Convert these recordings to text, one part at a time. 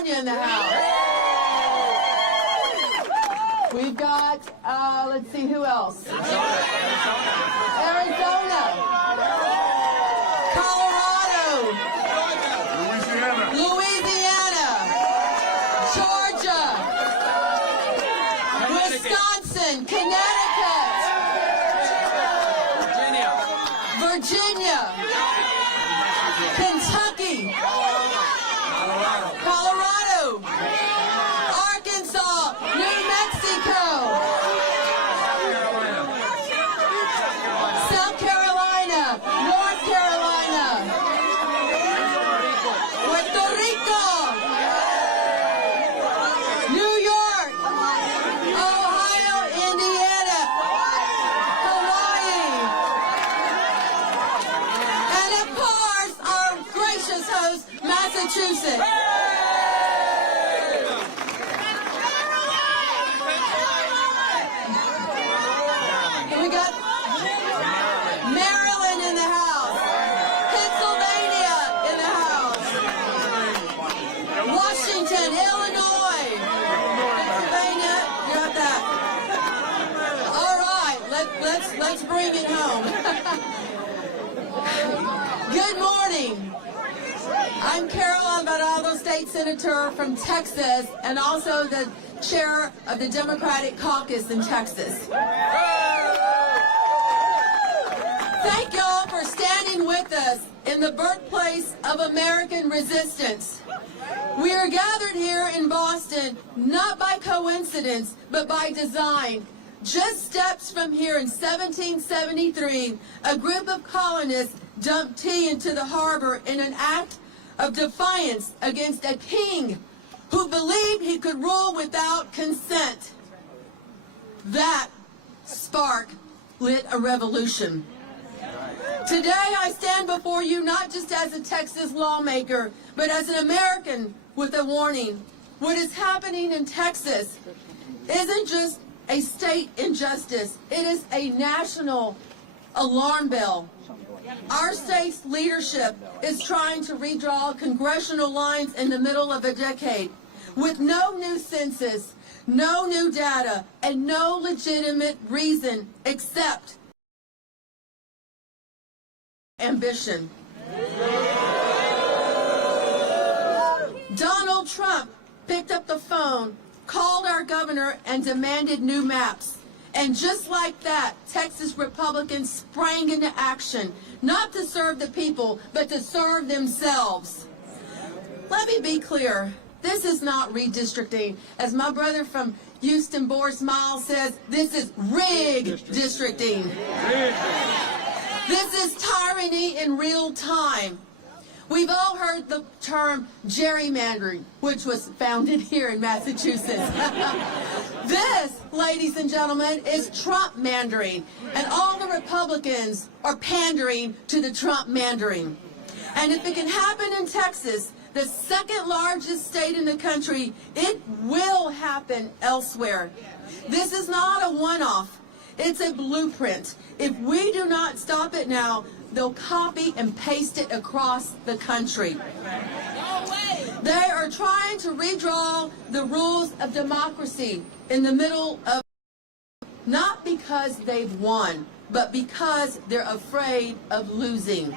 California in the house. We've got, let's see, who else? Arizona. Colorado. Louisiana. Georgia. Wisconsin. Connecticut. Virginia. Kentucky. Colorado. Arkansas. New Mexico. South Carolina. North Carolina. Puerto Rico. New York. Ohio. Indiana. Hawaii. And of course, our gracious host, Massachusetts. And we got Maryland in the house. Pennsylvania in the house. Washington, Illinois. Pennsylvania, you got that. All right, let's bring it home. Good morning. I'm Carol Alvarado, State Senator from Texas, and also the chair of the Democratic Caucus in Texas. Thank y'all for standing with us in the birthplace of American resistance. We are gathered here in Boston not by coincidence, but by design. Just steps from here in 1773, a group of colonists dumped tea into the harbor in an act of defiance against a king who believed he could rule without consent. That spark lit a revolution. Today I stand before you not just as a Texas lawmaker, but as an American with a warning. What is happening in Texas isn't just a state injustice, it is a national alarm bell. Our state's leadership is trying to redraw congressional lines in the middle of a decade with no new census, no new data, and no legitimate reason except ambition. Donald Trump picked up the phone, called our governor, and demanded new maps. And just like that, Texas Republicans sprang into action, not to serve the people, but to serve themselves. Let me be clear, this is not redistricting. As my brother from Houston, Boris Miles, says, this is rigged districting. This is tyranny in real time. We've all heard the term gerrymandering, which was founded here in Massachusetts. This, ladies and gentlemen, is Trump-mandering, and all the Republicans are pandering to the Trump-mandering. And if it can happen in Texas, the second largest state in the country, it will happen elsewhere. This is not a one-off. It's a blueprint. If we do not stop it now, they'll copy and paste it across the country. They are trying to redraw the rules of democracy in the middle of, not because they've won, but because they're afraid of losing.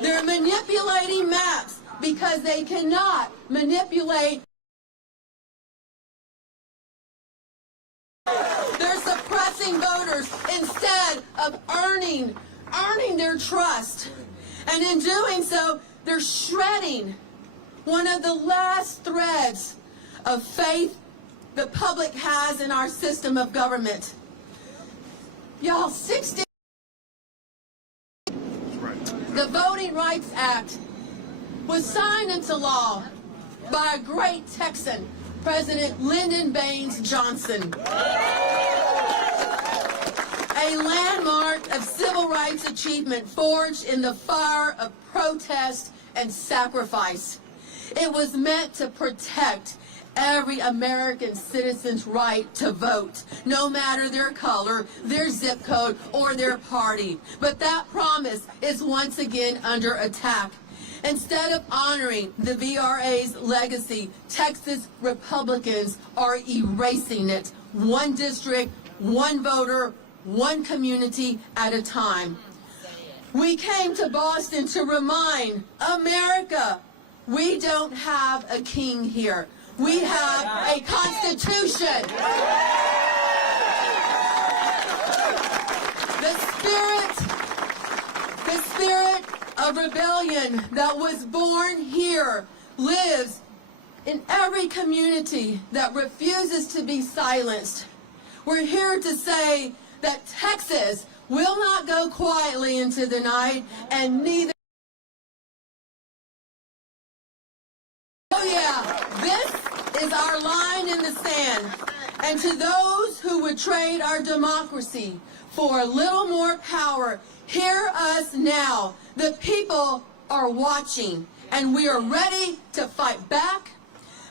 They're manipulating maps because they cannot manipulate. They're suppressing voters instead of earning their trust. And in doing so, they're shredding one of the last threads of faith the public has in our system of government. Y'all, the Voting Rights Act was signed into law by a great Texan, President Lyndon Baines Johnson. A landmark of civil rights achievement forged in the fire of protest and sacrifice. It was meant to protect every American citizen's right to vote, no matter their color, their zip code, or their party. But that promise is once again under attack. Instead of honoring the VRA's legacy, Texas Republicans are erasing it, one district, one voter, one community at a time. We came to Boston to remind America, we don't have a king here. We have a constitution. The spirit of rebellion that was born here lives in every community that refuses to be silenced. We're here to say that Texas will not go quietly into the night, and neither. Oh yeah, this is our line in the sand. And to those who would trade our democracy for a little more power, hear us now. The people are watching, and we are ready to fight back,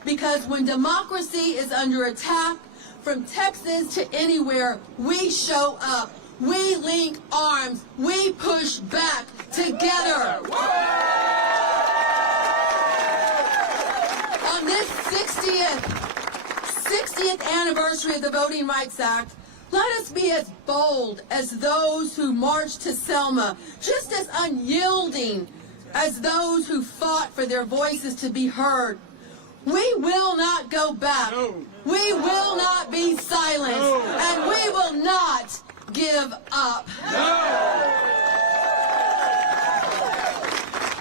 because when democracy is under attack, from Texas to anywhere, we show up. We link arms. We push back together. On this 60th anniversary of the Voting Rights Act, let us be as bold as those who marched to Selma, just as unyielding as those who fought for their voices to be heard. We will not go back. No. We will not be silenced. No. And we will not give up. No.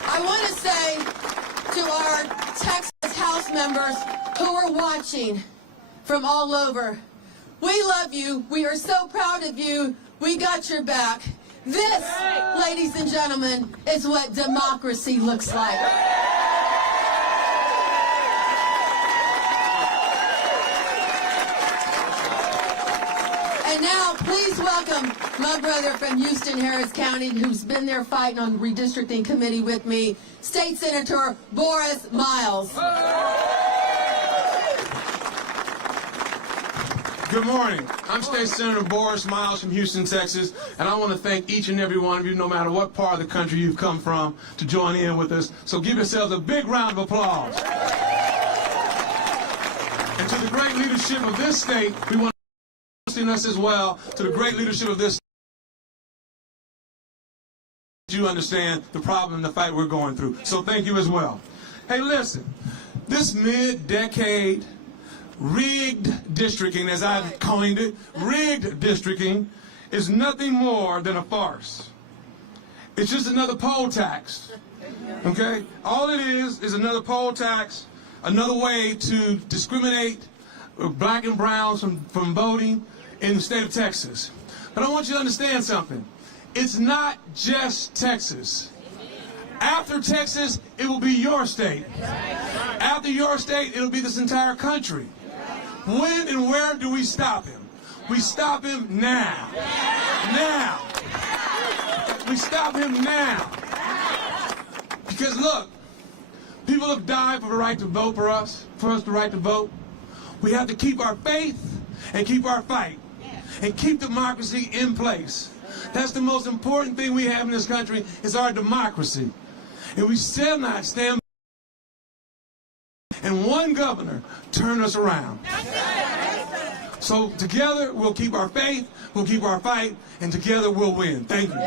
I want to say to our Texas House members who are watching from all over, we love you. We are so proud of you. We got your back. This, ladies and gentlemen, is what democracy looks like. And now, please welcome my brother from Houston, Harris County, who's been there fighting on the redistricting committee with me, State Senator Boris Miles. Good morning. I'm State Senator Boris Miles from Houston, Texas, and I want to thank each and every one of you, no matter what part of the country you've come from, to join in with us. So give yourselves a big round of applause. And to the great leadership of this state, we want to us as well, to the great leadership of this state. You understand the problem and the fight we're going through. So thank you as well. Hey, listen, this mid-decade rigged districting, as I coined it, rigged districting, is nothing more than a farce. It's just another poll tax, okay? All it is another poll tax, another way to discriminate black and browns from voting in the state of Texas. But I want you to understand something. It's not just Texas. After Texas, it will be your state. After your state, it'll be this entire country. When and where do we stop him? We stop him now. Now. We stop him now. Because look, people have died for the right to vote for us the right to vote. We have to keep our faith and keep our fight and keep democracy in place. That's the most important thing we have in this country, is our democracy. And we shall not stand and one governor turn us around. So together we'll keep our faith, we'll keep our fight, and together we'll win. Thank you.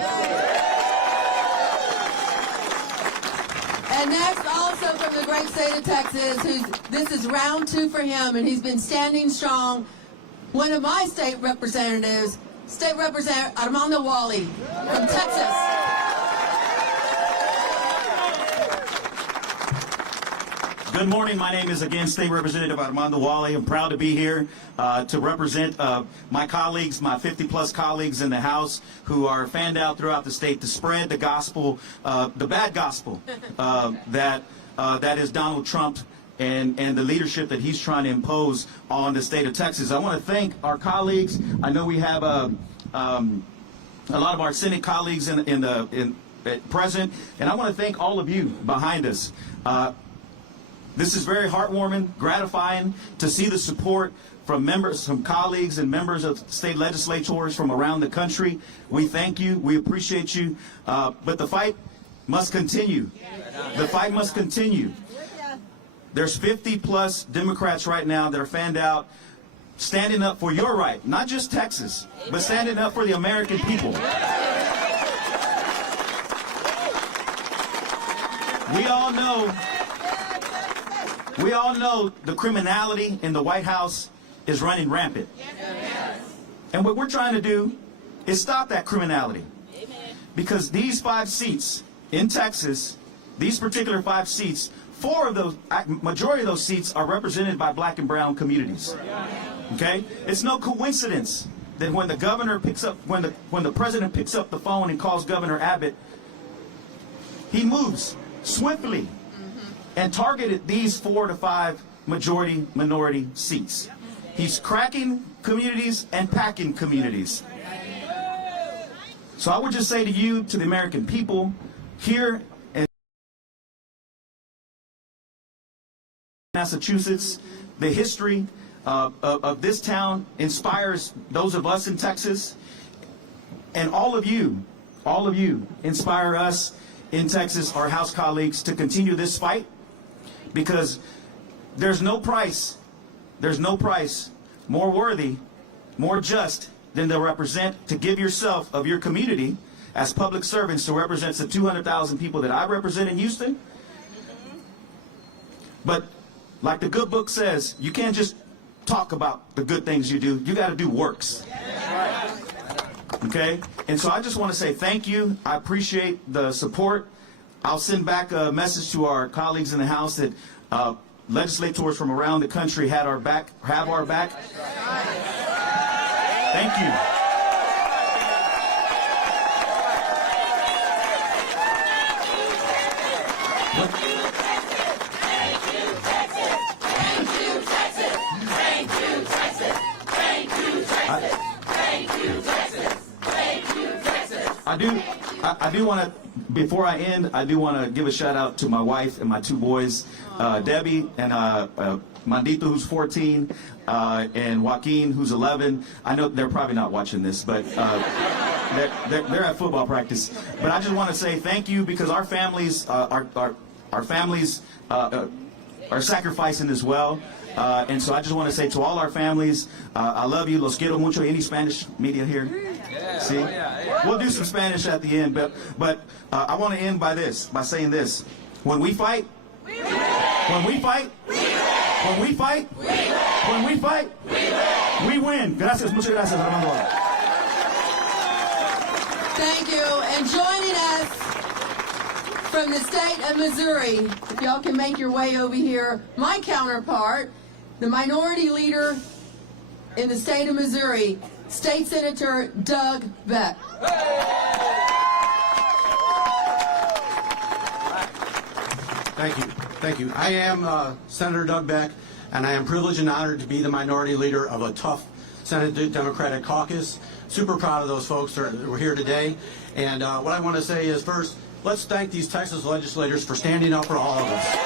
And next, also from the great state of Texas, this is round 2 for him, and he's been standing strong. One of my state representatives, State Representative Armando Wally from Texas. Good morning. My name is, again, State Representative Armando Wally. I'm proud to be here to represent my colleagues, my 50-plus colleagues in the House who are fanned out throughout the state to spread the gospel, the bad gospel that is Donald Trump and the leadership that he's trying to impose on the state of Texas. I want to thank our colleagues. I know we have a lot of our Senate colleagues present, and I want to thank all of you behind us. This is very heartwarming, gratifying to see the support from members, from colleagues and members of state legislators from around the country. We thank you. We appreciate you. But the fight must continue. The fight must continue. There's 50 plus Democrats right now that are fanned out, standing up for your right, not just Texas, but standing up for the American people. We all know the criminality in the White House is running rampant. And what we're trying to do is stop that criminality. Because these 5 seats in Texas, these particular 5 seats, majority of those seats are represented by black and brown communities. Okay? It's no coincidence that when the governor picks up, when the president picks up the phone and calls Governor Abbott, he moves swiftly and targeted these 4 to 5 majority minority seats. He's cracking communities and packing communities. So I would just say to you, to the American people, here in Massachusetts, the history of this town inspires those of us in Texas, and all of you inspire us in Texas, our House colleagues, to continue this fight, because there's no price more worthy, more just than to give yourself of your community as public servants to represent the 200,000 people that I represent in Houston. But like the good book says, you can't just talk about the good things you do. You got to do works. Okay? And so I just want to say thank you. I appreciate the support. I'll send back a message to our colleagues in the House that legislators from around the country have our back. Thank you. I do want to, before I end, I do want to give a shout out to my wife and my 2 boys, Debbie and Mandito, who's 14, and Joaquin, who's 11. I know they're probably not watching this, but they're at football practice. But I just want to say thank you, because our families are sacrificing as well. And so I just want to say to all our families, I love you. Los quiero mucho. Any Spanish media here? Yeah. See? Oh, yeah. We'll do some Spanish at the end, but I want to end by saying this. When we fight, we win. When we fight, we win. When we fight, we win. When we fight, we win. We win. Gracias. Muchas gracias, Armando. Thank you. And joining us from the state of Missouri, if y'all can make your way over here, my counterpart, the minority leader in the state of Missouri, State Senator Doug Beck. Thank you. I am Senator Doug Beck, and I am privileged and honored to be the minority leader of a tough Senate Democratic caucus. Super proud of those folks that were here today. And what I want to say is, first, let's thank these Texas legislators for standing up for all of us.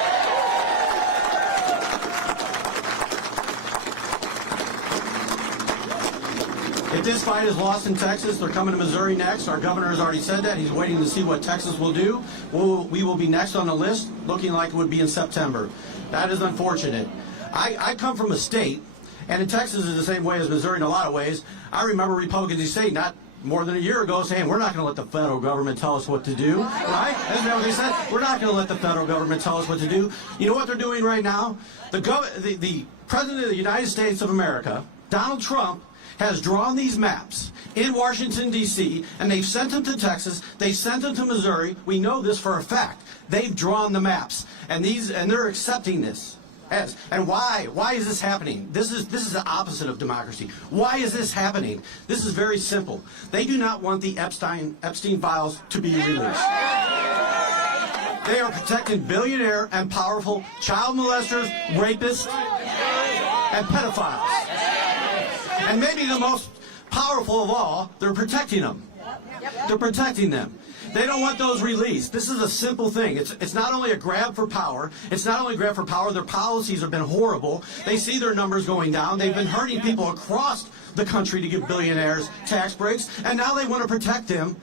If this fight is lost in Texas, they're coming to Missouri next. Our governor has already said that. He's waiting to see what Texas will do. We will be next on the list, looking like it would be in September. That is unfortunate. I come from a state, and in Texas is the same way as Missouri in a lot of ways. I remember Republicans in the state not more than a year ago saying, we're not going to let the federal government tell us what to do. Right? Isn't that what they said? We're not going to let the federal government tell us what to do. You know what they're doing right now? The President of the United States of America, Donald Trump, has drawn these maps in Washington, D.C., and they've sent them to Texas, they sent them to Missouri. We know this for a fact. They've drawn the maps, and they're accepting this. Yes. And why? Why is this happening? This is the opposite of democracy. Why is this happening? This is very simple. They do not want the Epstein files to be released. They are protecting billionaire and powerful child molesters, rapists, and pedophiles. And maybe the most powerful of all, they're protecting them. They're protecting them. They don't want those released. This is a simple thing. It's not only a grab for power. It's not only a grab for power. Their policies have been horrible. They see their numbers going down. They've been hurting people across the country to give billionaires tax breaks. And now they want to protect them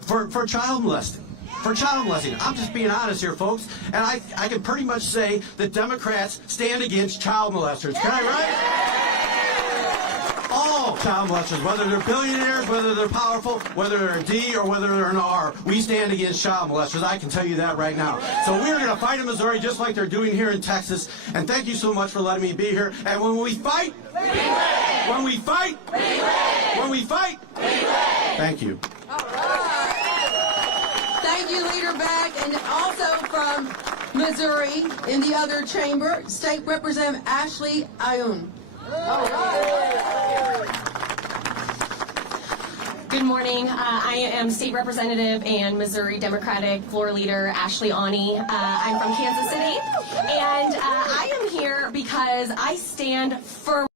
for child molesting. for child molesting. I'm just being honest here, folks. And I can pretty much say that Democrats stand against child molesters. Can I, right? All child molesters, whether they're billionaires, whether they're powerful, whether they're a D or whether they're an R, we stand against child molesters. I can tell you that right now. So we're going to fight in Missouri just like they're doing here in Texas. And thank you so much for letting me be here. And when we fight, when we fight, when we fight, thank you. Thank you, Leader Beck, and also from Missouri in the other chamber, State Representative Ashley Ayoun. Good morning. I am State Representative and Missouri Democratic Floor Leader Ashley Ayoun. I'm from Kansas City, and I am here because I stand firm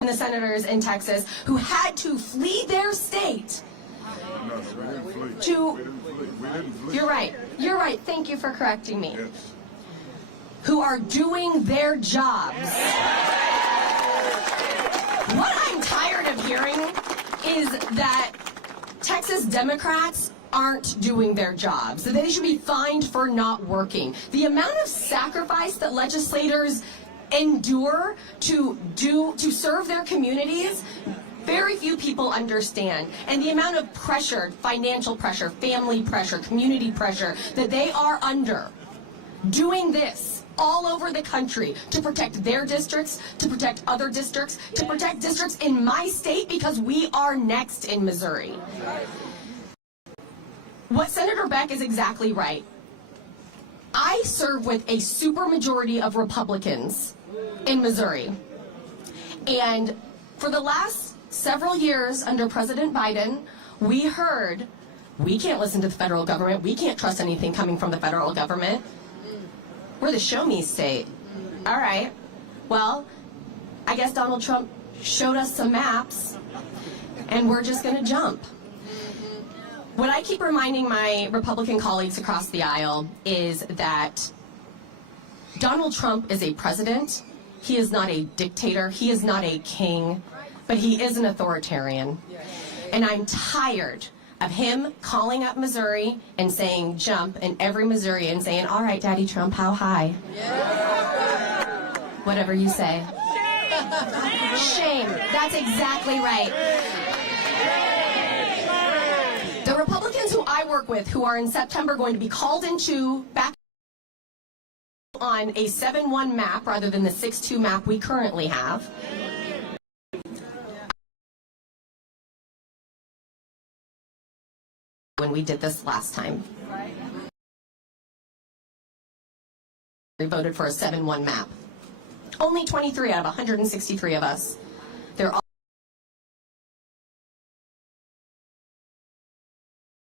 with the senators in Texas who had to flee their state. You're right. You're right. Thank you for correcting me. Who are doing their jobs. What I'm tired of hearing is that Texas Democrats aren't doing their jobs, that they should be fined for not working. The amount of sacrifice that legislators endure to serve their communities, very few people understand. And the amount of pressure, financial pressure, family pressure, community pressure that they are under doing this all over the country to protect their districts, to protect other districts, to protect districts in my state because we are next in Missouri. What Senator Beck is exactly right. I serve with a supermajority of Republicans in Missouri. And for the last several years under President Biden, we heard, we can't listen to the federal government, we can't trust anything coming from the federal government. We're the show me state. All right. Well, I guess Donald Trump showed us some maps, and we're just going to jump. What I keep reminding my Republican colleagues across the aisle is that Donald Trump is a president. He is not a dictator. He is not a king, but he is an authoritarian. And I'm tired of him calling up Missouri and saying jump, and every Missourian saying, all right, Daddy Trump, how high? Yeah. Whatever you say. Shame. That's exactly right. The Republicans who I work with, who are in September going to be called into back on a 7-1 map rather than the 6-2 map we currently have. When we did this last time. We voted for a 7-1 map. Only 23 out of 163 of us. They're all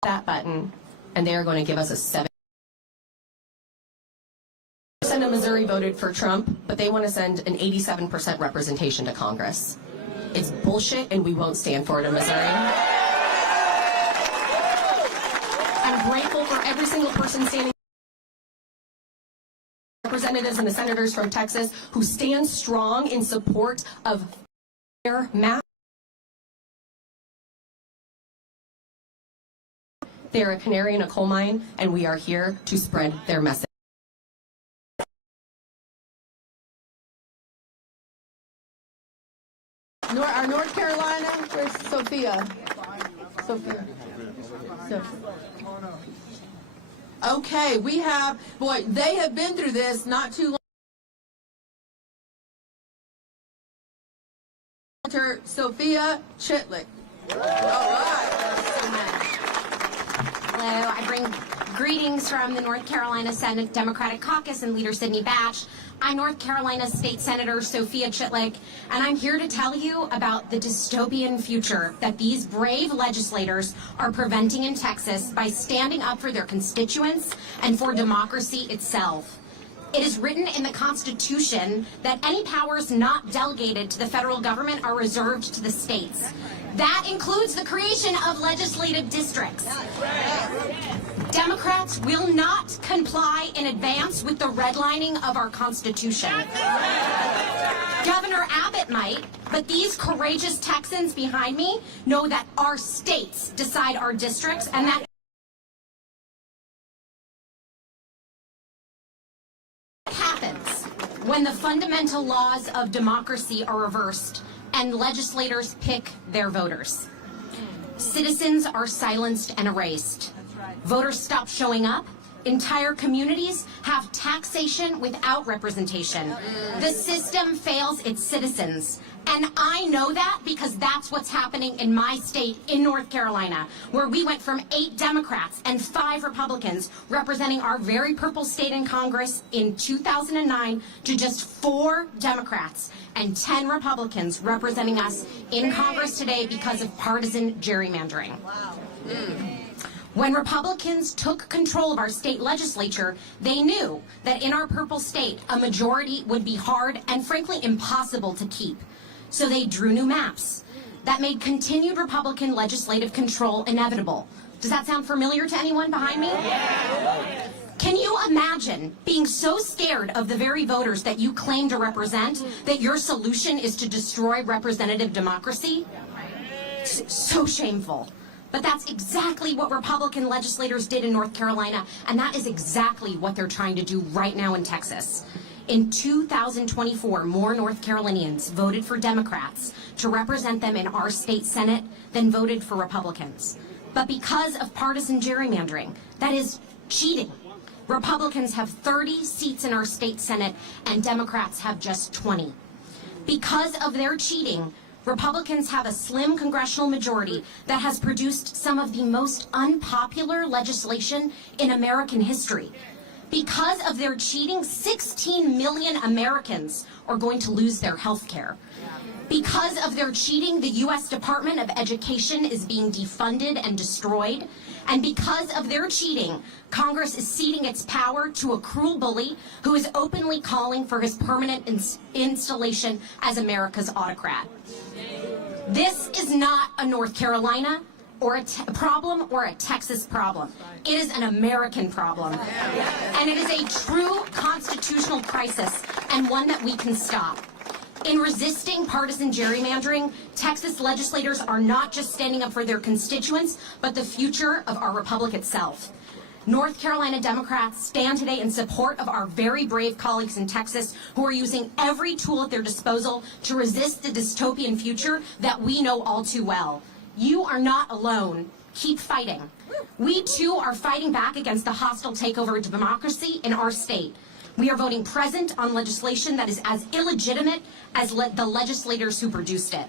that button, and they are going to give us a 7%. Of Missouri voted for Trump, but they want to send an 87% representation to Congress. It's bullshit, and we won't stand for it in Missouri. I'm grateful for every single person standing, representatives and the senators from Texas who stand strong in support of their map. They're a canary in a coal mine, and we are here to spread their message. Our North Carolina, where's Sophia? Sophia. Okay, we have, boy, they have been through this not too long. Sophia Chitlick. All right. Hello, I bring greetings from the North Carolina Senate Democratic Caucus and Leader Sidney Batch. I'm North Carolina State Senator Sophia Chitlick, and I'm here to tell you about the dystopian future that these brave legislators are preventing in Texas by standing up for their constituents and for democracy itself. It is written in the Constitution that any powers not delegated to the federal government are reserved to the states. That includes the creation of legislative districts. Democrats will not comply in advance with the redlining of our Constitution. Governor Abbott might, but these courageous Texans behind me know that our states decide our districts, and that happens when the fundamental laws of democracy are reversed and legislators pick their voters. Citizens are silenced and erased. Voters stop showing up. Entire communities have taxation without representation. The system fails its citizens. And I know that because that's what's happening in my state, in North Carolina, where we went from 8 Democrats and 5 Republicans representing our very purple state in Congress in 2009 to just 4 Democrats and 10 Republicans representing us in Congress today because of partisan gerrymandering. When Republicans took control of our state legislature, they knew that in our purple state, a majority would be hard and frankly impossible to keep. So they drew new maps that made continued Republican legislative control inevitable. Does that sound familiar to anyone behind me? Can you imagine being so scared of the very voters that you claim to represent that your solution is to destroy representative democracy? So shameful. But that's exactly what Republican legislators did in North Carolina, and that is exactly what they're trying to do right now in Texas. In 2024, more North Carolinians voted for Democrats to represent them in our state Senate than voted for Republicans. But because of partisan gerrymandering, that is cheating, Republicans have 30 seats in our state Senate and Democrats have just 20. Because of their cheating, Republicans have a slim congressional majority that has produced some of the most unpopular legislation in American history. Because of their cheating, 16 million Americans are going to lose their health care. Because of their cheating, the U.S. Department of Education is being defunded and destroyed. And because of their cheating, Congress is ceding its power to a cruel bully who is openly calling for his permanent installation as America's autocrat. This is not a North Carolina or a problem or a Texas problem. It is an American problem. And it is a true constitutional crisis and one that we can stop. In resisting partisan gerrymandering, Texas legislators are not just standing up for their constituents, but the future of our republic itself. North Carolina Democrats stand today in support of our very brave colleagues in Texas who are using every tool at their disposal to resist the dystopian future that we know all too well. You are not alone. Keep fighting. We too are fighting back against the hostile takeover of democracy in our state. We are voting present on legislation that is as illegitimate as the legislators who produced it.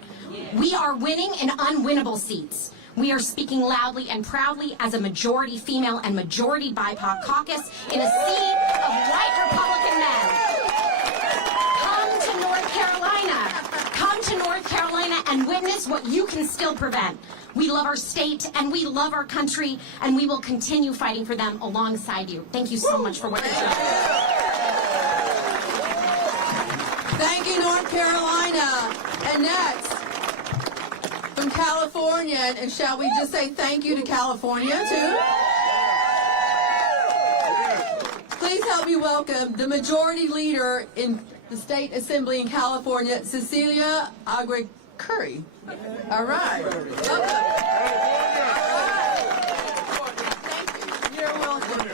We are winning in unwinnable seats. We are speaking loudly and proudly as a majority female and majority BIPOC caucus in a sea of white Republican men. Come to North Carolina. Come to North Carolina and witness what you can still prevent. We love our state and we love our country, and we will continue fighting for them alongside you. Thank you so much for what you're doing. Thank you, North Carolina. And next, from California, and shall we just say thank you to California, too? Please help me welcome the Majority Leader in the State Assembly in California, Cecilia Aguirre Curry. All right. Welcome. Thank you. You're welcome.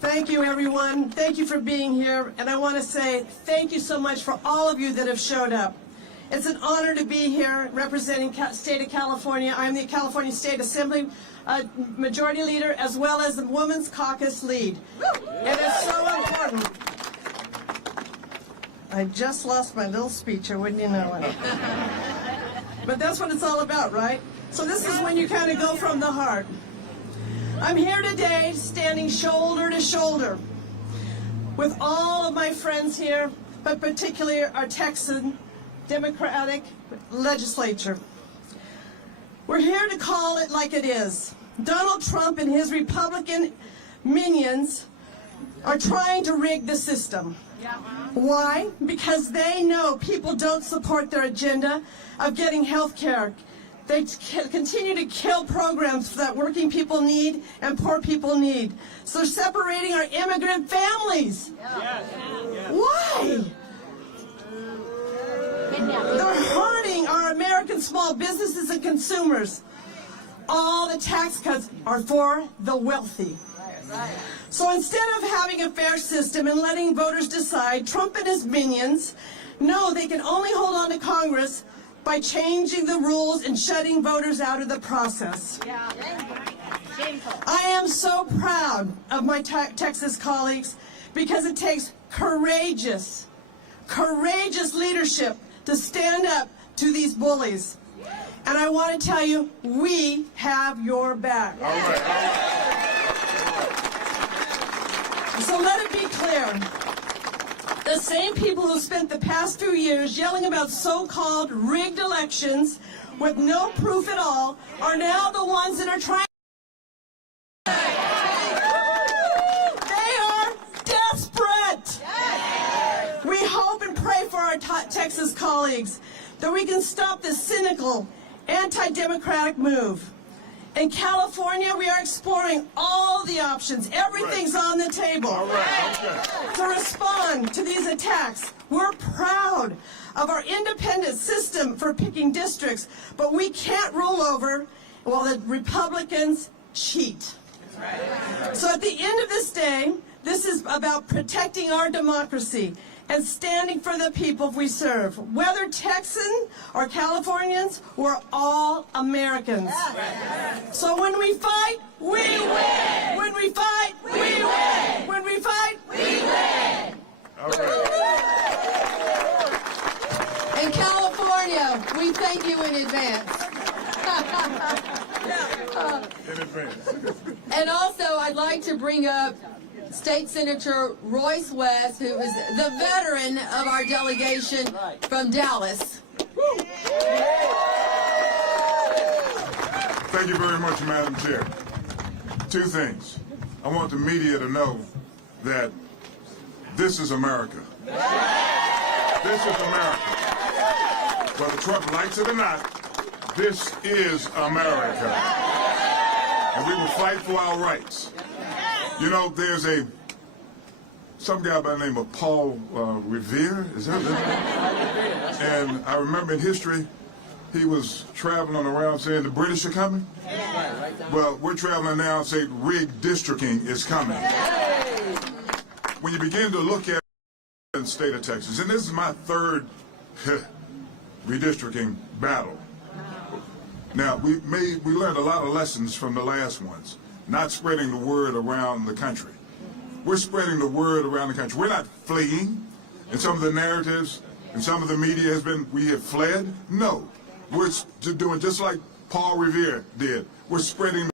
Thank you, everyone. Thank you for being here. And I want to say thank you so much for all of you that have showed up. It's an honor to be here representing state of California. I'm the California State Assembly Majority Leader as well as the Women's Caucus Lead. It is so important. I just lost my little speech, or wouldn't you know it? But that's what it's all about, right? So this is when you kind of go from the heart. I'm here today standing shoulder to shoulder with all of my friends here, but particularly our Texan Democratic legislature. We're here to call it like it is. Donald Trump and his Republican minions are trying to rig the system. Why? Because they know people don't support their agenda of getting health care, They continue to kill programs that working people need and poor people need. So they're separating our immigrant families. Why? They're hurting our American small businesses and consumers. All the tax cuts are for the wealthy. So instead of having a fair system and letting voters decide, Trump and his minions know they can only hold on to Congress by changing the rules and shutting voters out of the process. I am so proud of my Texas colleagues because it takes courageous leadership to stand up to these bullies. And I want to tell you, we have your back. So let it be clear. The same people who spent the past few years yelling about so-called rigged elections with no proof at all are now the ones that are trying. They are desperate. We hope and pray for our Texas colleagues that we can stop this cynical, anti-democratic move. In California, we are exploring all the options. Everything's on the table. To respond to these attacks, we're proud of our independent system for picking districts, but we can't roll over while the Republicans cheat. So at the end of this day, this is about protecting our democracy and standing for the people we serve. Whether Texans or Californians, we're all Americans. So when we fight, we win. When we fight, we win. When we fight, we win. In California, we thank you in advance. And also, I'd like to bring up State Senator Royce West, who is the veteran of our delegation from Dallas. Thank you very much, Madam Chair. Two things. I want the media to know that this is America. This is America. Whether Trump likes it or not, this is America. And we will fight for our rights. You know, there's some guy by the name of Paul Revere, is that it? And I remember in history, he was traveling around saying the British are coming. Well, we're traveling now and say rigged districting is coming. When you begin to look at the state of Texas, and this is my third redistricting battle. Now, we learned a lot of lessons from the last ones. Not spreading the word around the country. We're spreading the word around the country. We're not fleeing. And some of the narratives and some of the media has been, we have fled. No. We're doing just like Paul Revere did. We're spreading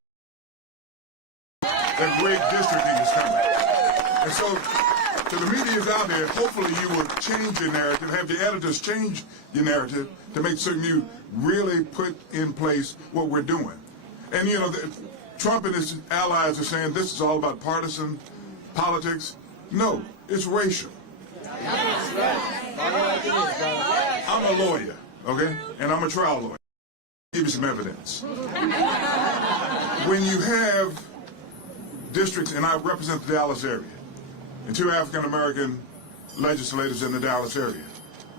that great districting is coming. And so, to the media's out there, hopefully you will change your narrative, have the editors change your narrative to make certain you really put in place what we're doing. And you know, Trump and his allies are saying this is all about partisan politics. No, it's racial. I'm a lawyer, okay? And I'm a trial lawyer. I'll give you some evidence. When you have districts, and I represent the Dallas area, and 2 African-American legislators in the Dallas area,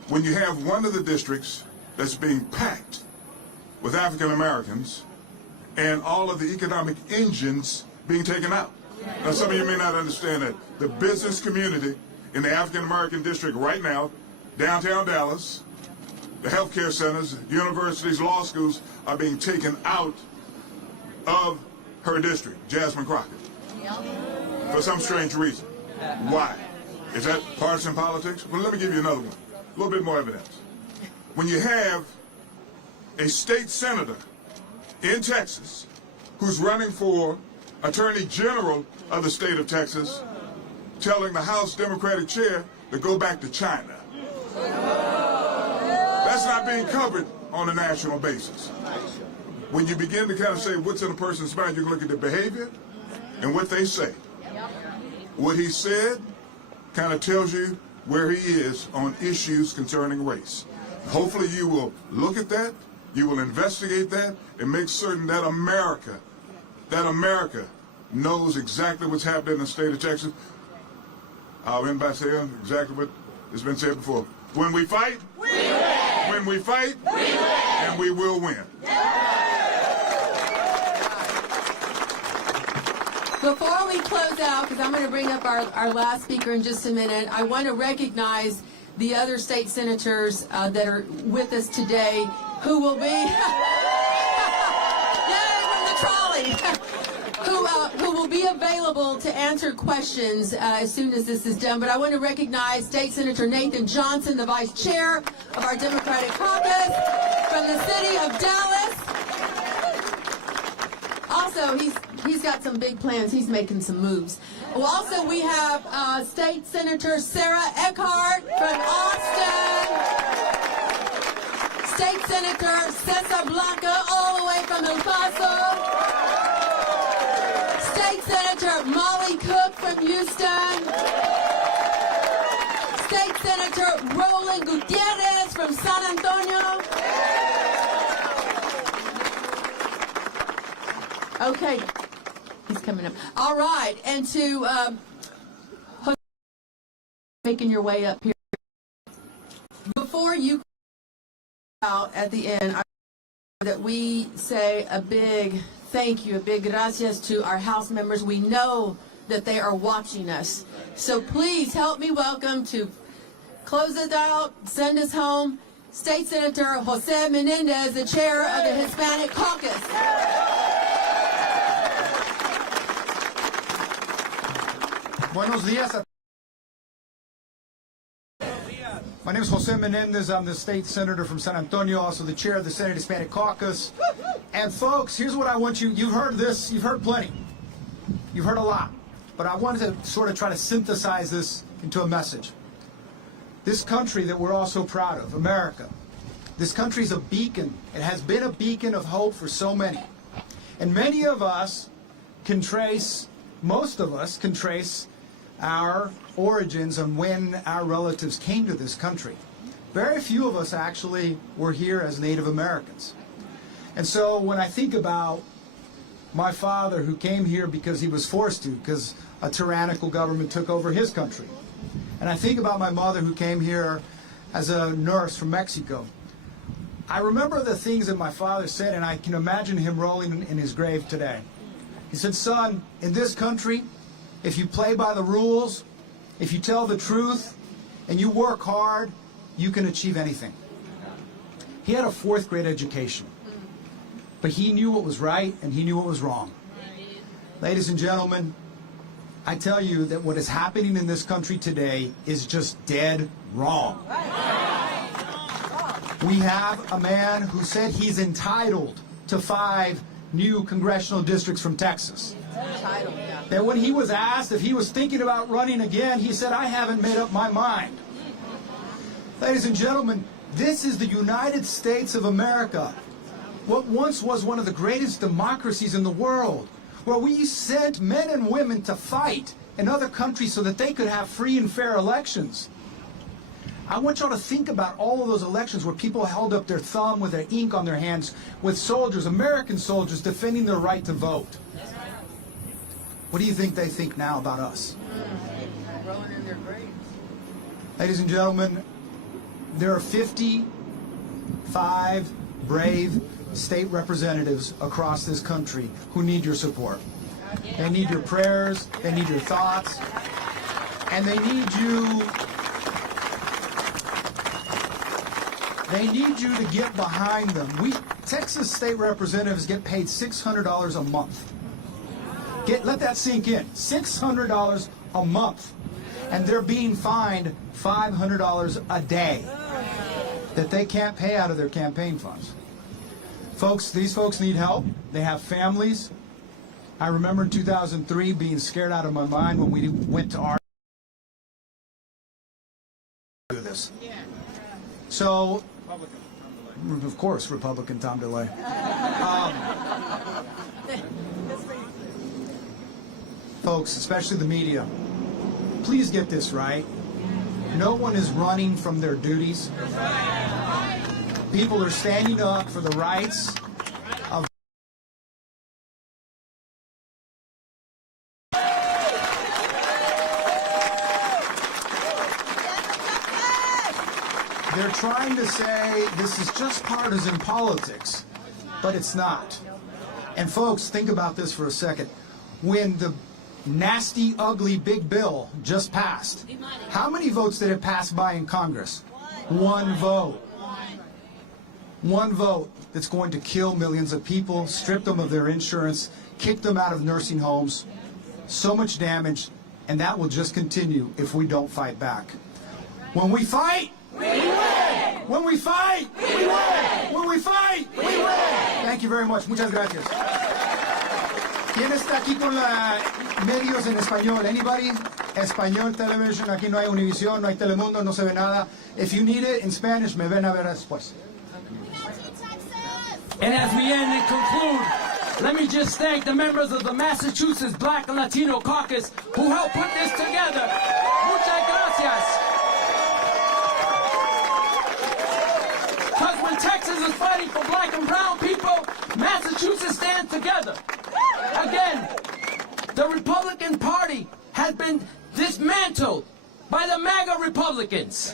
when you have one of the districts that's being packed with African-Americans, and all of the economic engines being taken out. Now, some of you may not understand that the business community in the African-American district right now, downtown Dallas, the healthcare centers, universities, law schools are being taken out of her district, Jasmine Crockett, for some strange reason. Why? Is that partisan politics? Well, let me give you another one, a little bit more evidence. When you have a state senator in Texas who's running for Attorney General of the state of Texas, telling the House Democratic chair to go back to China. That's not being covered on a national basis. When you begin to kind of say what's in a person's mind, you can look at their behavior and what they say. What he said kind of tells you where he is on issues concerning race. Hopefully you will look at that You will investigate that and make certain that America knows exactly what's happening in the state of Texas. I'll end by saying exactly what has been said before. When we fight, we win. When we fight, we win. And we will win. Before we close out, because I'm going to bring up our last speaker in just a minute, I want to recognize the other state senators that are with us today who will be, yay, from the trolley, who will be available to answer questions as soon as this is done. But I want to recognize State Senator Nathan Johnson, the Vice Chair of our Democratic Caucus from the city of Dallas. Also, he's got some big plans. He's making some moves. Well, also, we have State Senator Sarah Eckhart from Austin. State Senator Cesar Blanca, all the way from El Paso. State Senator Molly Cook from Houston. State Senator Roland Gutierrez from San Antonio. Okay, he's coming up. All right, and to making your way up here. Before you out at the end, that we say a big thank you, a big gracias to our House members. We know that they are watching us. So please help me welcome to close it out, send us home, State Senator Jose Menendez, the chair of the Hispanic Caucus. Buenos días. My name is Jose Menendez. I'm the state senator from San Antonio, also the chair of the Senate Hispanic Caucus. And folks, here's what I want you, you've heard this, you've heard plenty. You've heard a lot. But I wanted to sort of try to synthesize this into a message. This country that we're all so proud of, America, this country's a beacon. It has been a beacon of hope for so many. And many of us can trace, most of us can trace our origins and when our relatives came to this country. Very few of us actually were here as Native Americans. And so when I think about my father who came here because he was forced to, because a tyrannical government took over his country, and I think about my mother who came here as a nurse from Mexico, I remember the things that my father said, and I can imagine him rolling in his grave today. He said, son, in this country, if you play by the rules, if you tell the truth, and you work hard, you can achieve anything. He had a 4th grade education, but he knew what was right and he knew what was wrong. Ladies and gentlemen, I tell you that what is happening in this country today is just dead wrong. We have a man who said he's entitled to 5 new congressional districts from Texas. That when he was asked if he was thinking about running again, he said, I haven't made up my mind. Ladies and gentlemen, this is the United States of America, what once was one of the greatest democracies in the world, where we sent men and women to fight in other countries so that they could have free and fair elections. I want y'all to think about all of those elections where people held up their thumb with their ink on their hands, with soldiers, American soldiers, defending their right to vote. What do you think they think now about us? Ladies and gentlemen, there are 55 brave state representatives across this country who need your support. They need your prayers, they need your thoughts, and they need you to get behind them. Texas state representatives get paid $600 a month. Let that sink in. $600 a month. And they're being fined $500 a day that they can't pay out of their campaign funds. Folks, these folks need help. They have families. I remember in 2003 being scared out of my mind when we went to our do this. So, of course, Republican Tom DeLay. Folks, especially the media, please get this right. No one is running from their duties. People are standing up for the rights of They're trying to say this is just partisan politics, but it's not. And folks, think about this for a second. When the nasty, ugly, big bill just passed, how many votes did it pass by in Congress? One vote. One vote that's going to kill millions of people, strip them of their insurance, kick them out of nursing homes. So much damage, and that will just continue if we don't fight back. When we fight, we win! When we fight, we win! When we fight, we win! Thank you very much. Muchas gracias. ¿Quién está aquí con la medios en español? Anybody? Español television. Aquí no hay Univision, no hay Telemundo, no se ve nada. If you need it in Spanish, me ven a ver después. And as we end and conclude, let me just thank the members of the Massachusetts Black and Latino Caucus who helped put this together. Muchas gracias. Because when Texas is fighting for black and brown people, Massachusetts stands together. Again, the Republican Party has been dismantled by the MAGA Republicans.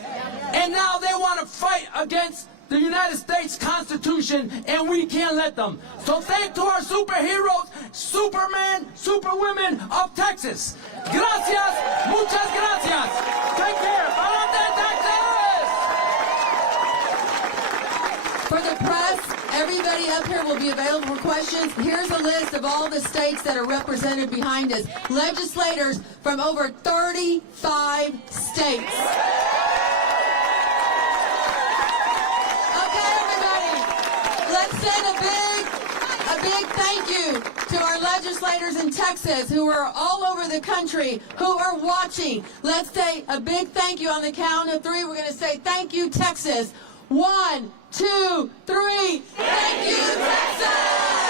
And now they want to fight against the United States Constitution, and we can't let them. So thanks to our superheroes, Superman, Superwomen of Texas. Gracias, muchas gracias. Take care. Adelante, Texas! For the press, everybody up here will be available for questions. Here's a list of all the states that are represented behind us. Legislators from over 35 states. Let's send a big thank you to our legislators in Texas who are all over the country, who are watching. Let's say a big thank you on the count of three. We're going to say thank you, Texas. 1, 2, 3. Thank you, Texas!